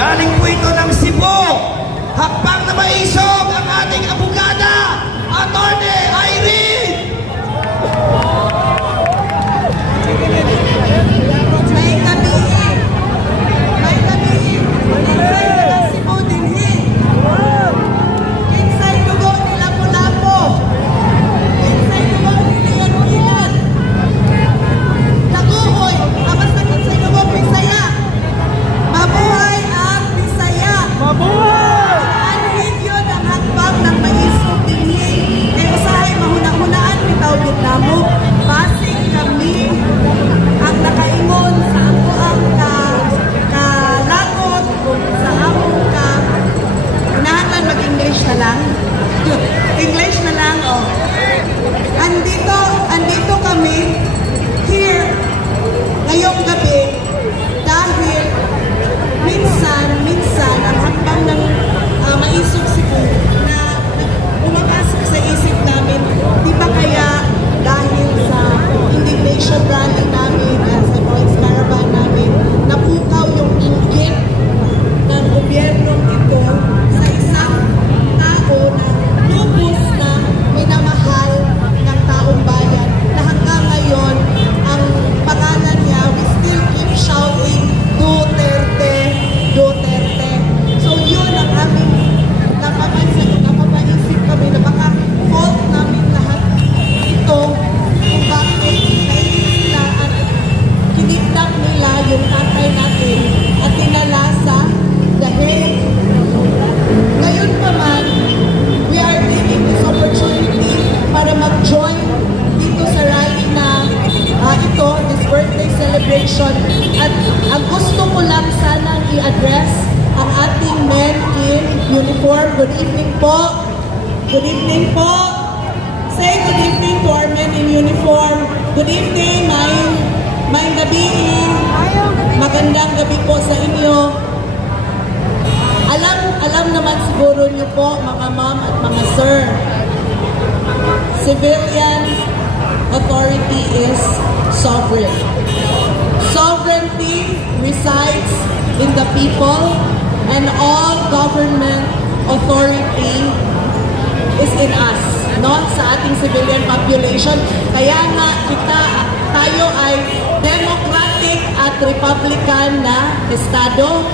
Galing po ito ng Cebu, evening, my my gabi. Magandang gabi po sa inyo. Alam, alam naman siguro niyo po, mga ma'am at mga sir, civilian authority is sovereign. Sovereignty resides in the people and all government authority is in no? Sa ating civilian population. Kaya nga kita, tayo ay democratic at republican na estado.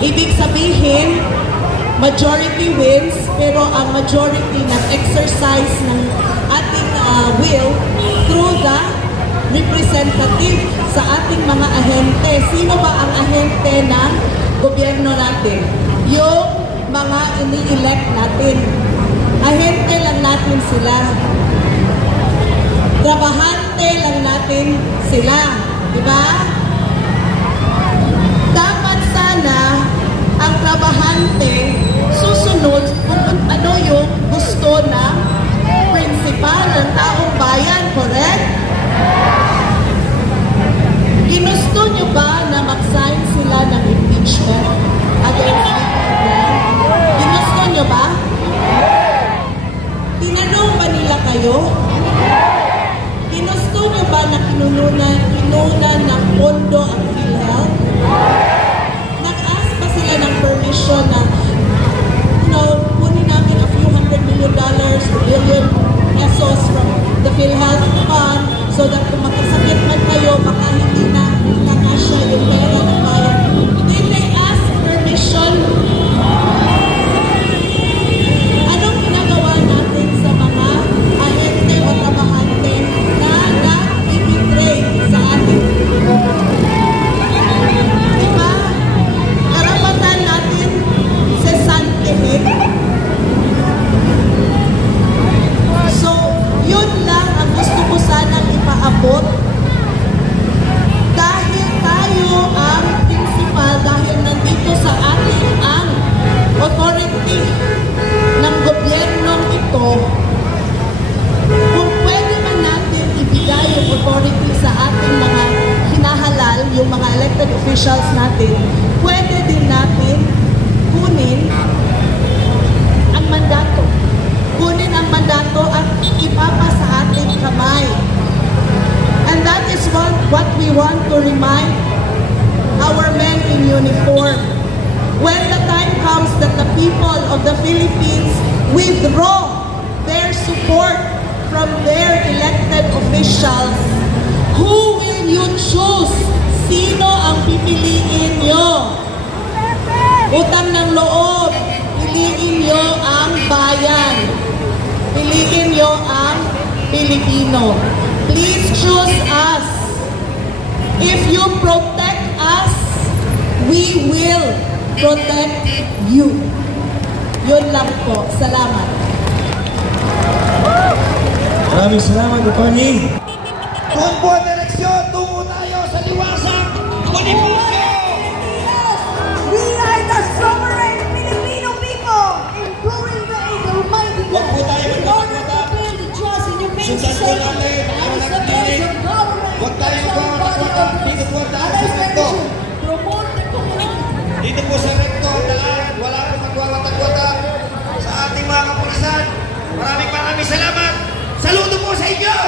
Ibig sabihin, majority wins, pero ang majority nag-exercise ng ating ah, will through the representative sa ating mga ahente. Sino ba ang ahente ng gobyerno natin? Yung mga ini-elect natin. Natin sila. Trabahante lang natin sila. Di ba? Dapat sana ang trabahante susunod kung ano yung gusto ng principal ng taong bayan, correct? Ginusto nyo ba na mag-sign sila ng impeachment against Vivian? Ginusto nyo ba? Kayo? Ginusto nyo ba na kinununan, kinunan ng pondo ang PhilHealth? Nag-ask ba sila ng permission na, you know, kunin namin a few hundred million dollars, a billion pesos from the PhilHealth Fund so that kung magkasakit man kayo, baka hindi na nakasya yung pera people of the Philippines withdraw their support from their elected officials, who will you choose? Sino ang pipiliin nyo? Utang ng loob, piliin nyo ang bayan. Piliin nyo ang Pilipino. Please choose us. If you protect us, we will protect you. Yun lang po. Salamat. Maraming salamat, Atty. Kung po ang eleksyon, tungo tayo sa liwasang Bonifacio! We are the sovereign Filipino people, imploring the Almighty Huwag po tayo magkakata. build trust in your. Huwag tayo magkakata. Dito po ang sa rekto. Promote the community. Dito po sa rekto ang daan. Wala po magwawatak-watak sa ating kapulisan. Maraming maraming salamat. Saludo po sa inyo!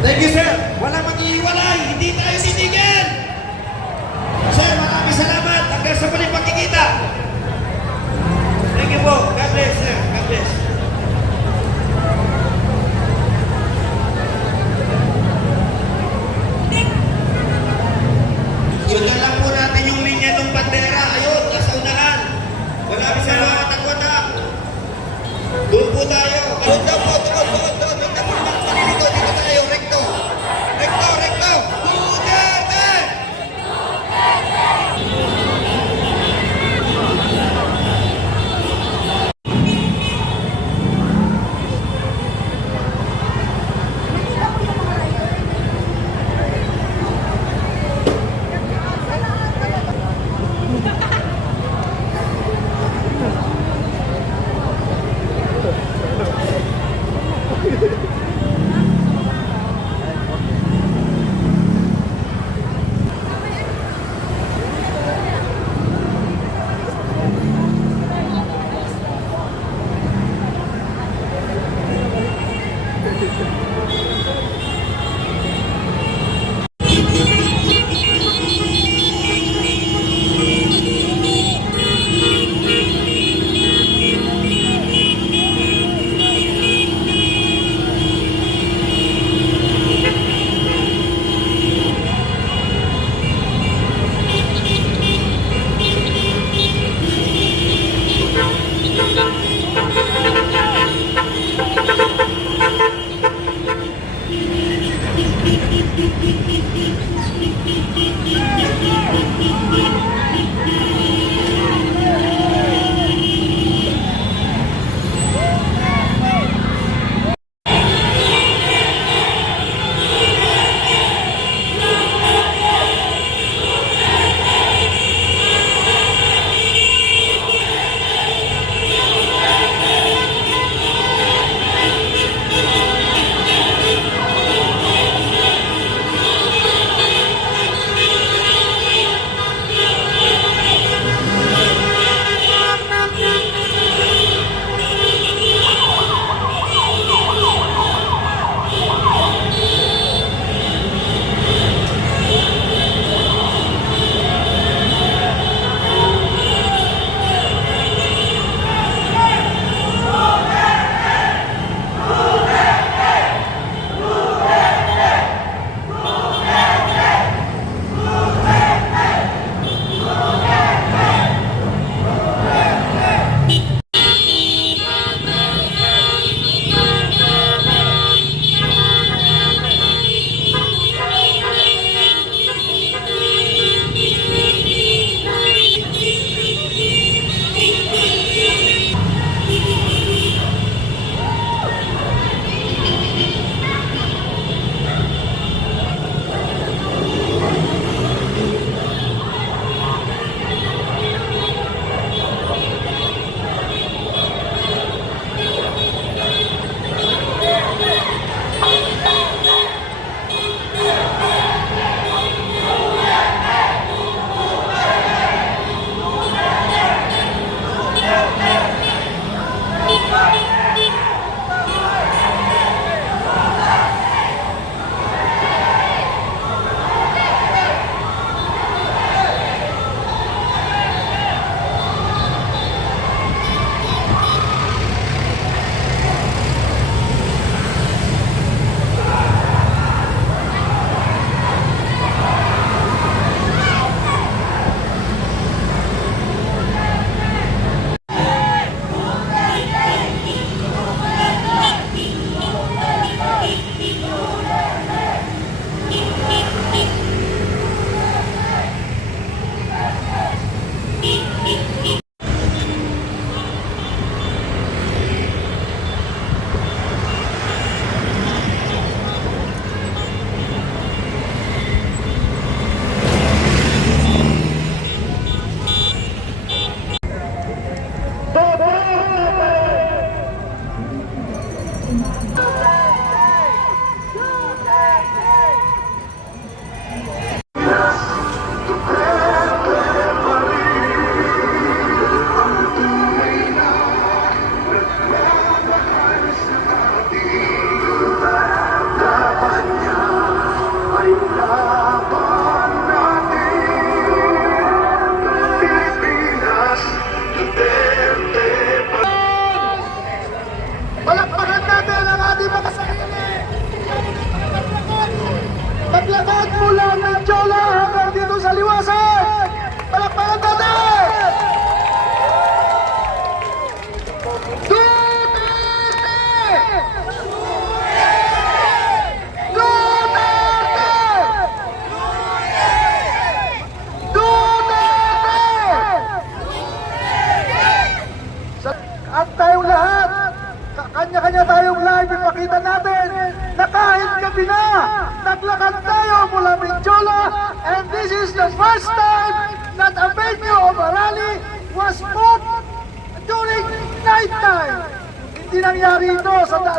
Thank you, sir. Wala mag-iiwalay. Hindi tayo titigil. Sir, maraming salamat. Hanggang sa muling pagkikita.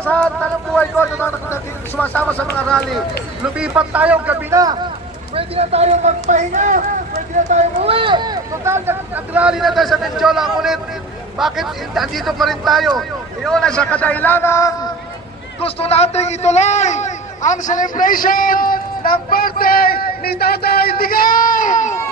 Sa, tanong buhay ko na sumasama sa mga rally. Lumipat tayo gabi na. Pwede na tayo magpahinga. Pwede na tayo uwi. Total, nag- nag-rally na tayo sa Mindiola. Ngunit, bakit andito pa rin tayo? Iyon ay sa kadahilanang gusto nating ituloy ang celebration ng birthday ni Tatay Digong!